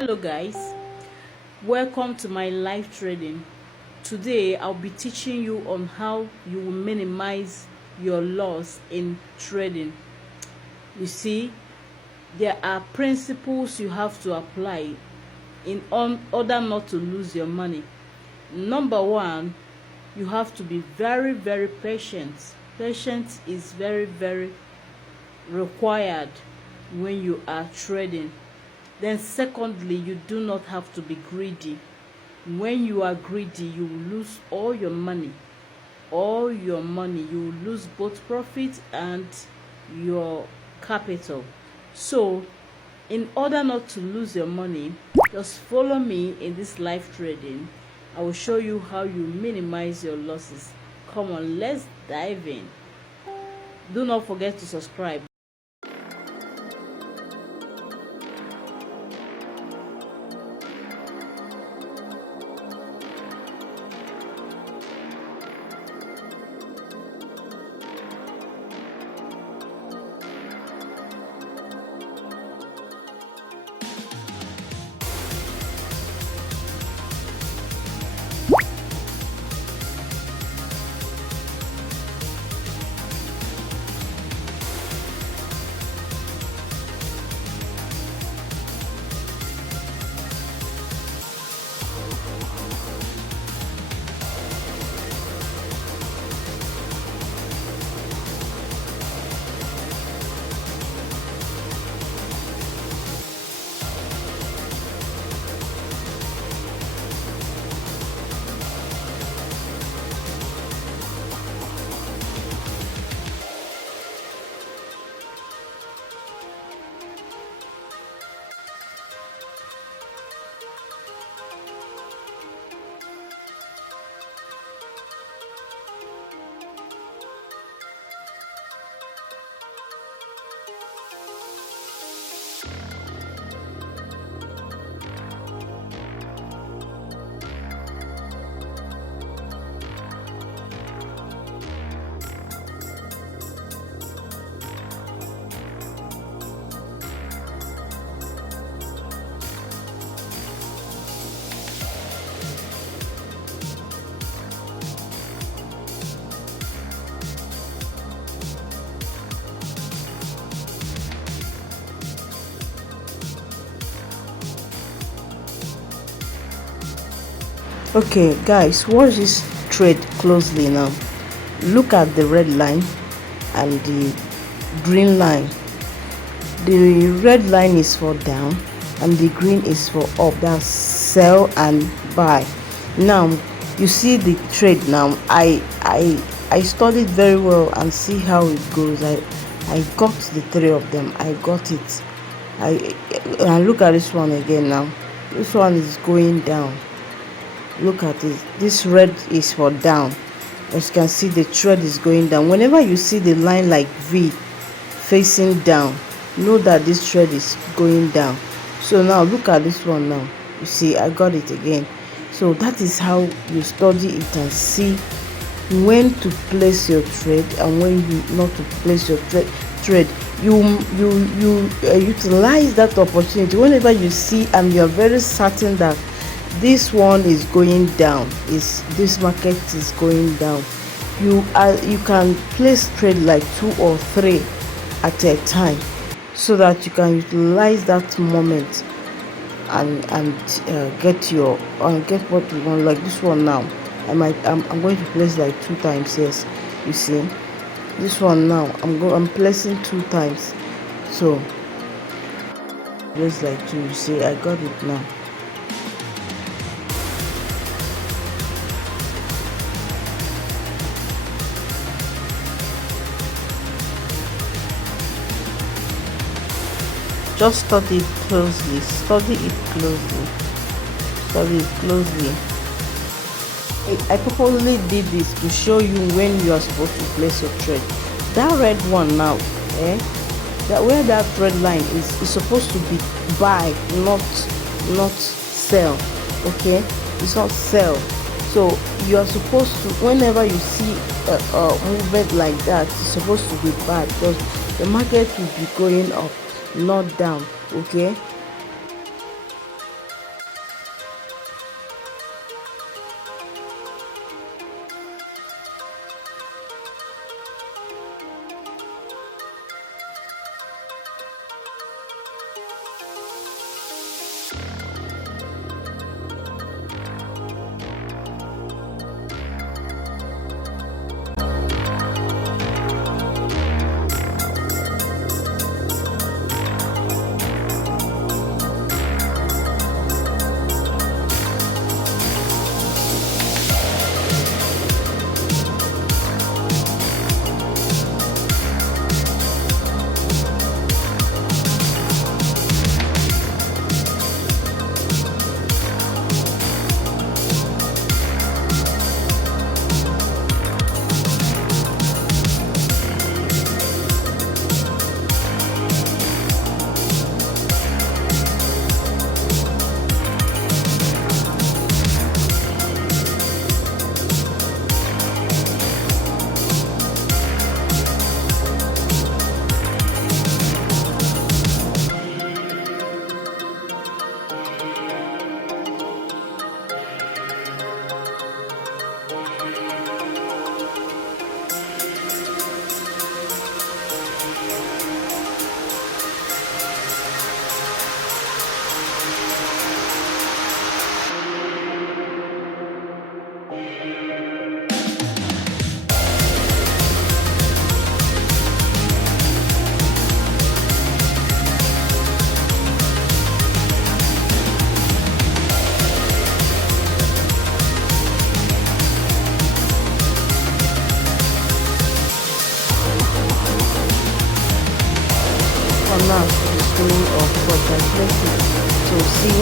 Hello guys, welcome to my live trading. Today I'll be teaching you on how you will minimize your loss in trading. You see, there are principles you have to apply in order not to lose your money. Number one, you have to be very patient. Patience is very required when you are trading. Then secondly, you do not have to be greedy. When you are greedy, you will lose all your money. You will lose both profit and your capital. So in order not to lose your money, just follow me in this live trading. I will show you how you minimize your losses. Come on, let's dive in. Do not forget to subscribe. Okay guys, watch this trade closely now. Look at the red line and the green line. The red line is for down and the green is for up. That's sell and buy. Now you see the trade. Now I studied very well and see how it goes. I got the three of them. I got it. I look at this one again. Now this one is going down. Look at it. This red is for down. As you can see, the trend is going down. Whenever you see the line like V facing down, know that this trend is going down. So now look at this one. Now you see I got it again. So that is how you study it and see when to place your trade and when you not to place your trade. You utilize that opportunity whenever you see and you are very certain that this one is going down, this market is going down. You can place trade like 2 or 3 at a time, so that you can utilize that moment and get what you want. Like this one now, I'm going to place like 2 times. Yes, you see this one now, I'm placing 2 times. So place like 2. You see I got it now. Just study it closely. I purposely did this to show you when you are supposed to place your trade. That red one now, that where that red line is supposed to be buy, not sell. Okay, it's not sell. So you are supposed to, whenever you see a movement like that, it's supposed to be buy, because the market will be going up, not down. Okay,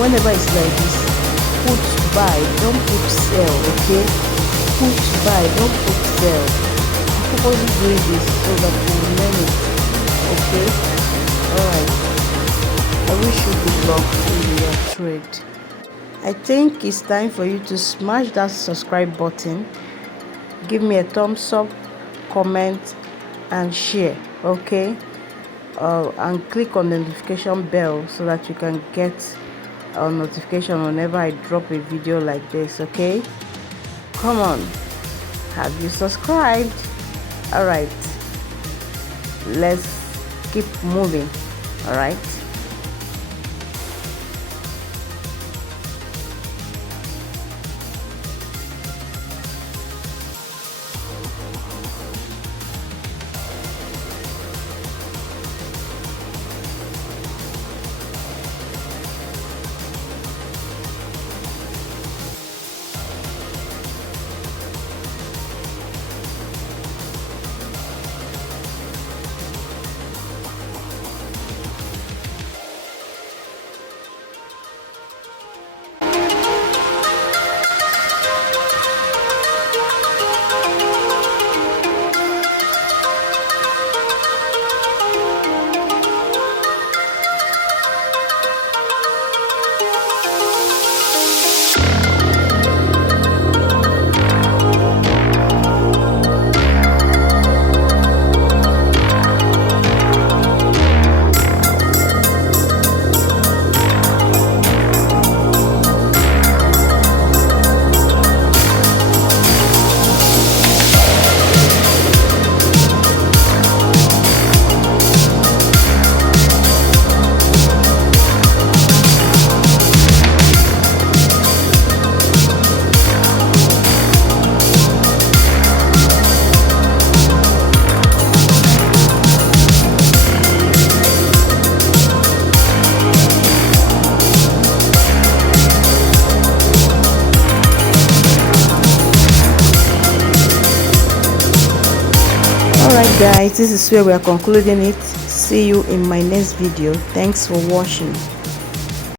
whenever it's like this, put buy, don't put sell. Okay, put buy, don't put sell. I'm purposely doing this so that you will learn it. Okay, all right. I wish you good luck in your trade. I think it's time for you to smash that subscribe button, give me a thumbs up, comment and share. Okay, and click on the notification bell so that you can get a notification whenever I drop a video like this. Okay, come on, have you subscribed? All right, let's keep moving. All right. Alright guys, this is where we are concluding it. See you in my next video. Thanks for watching.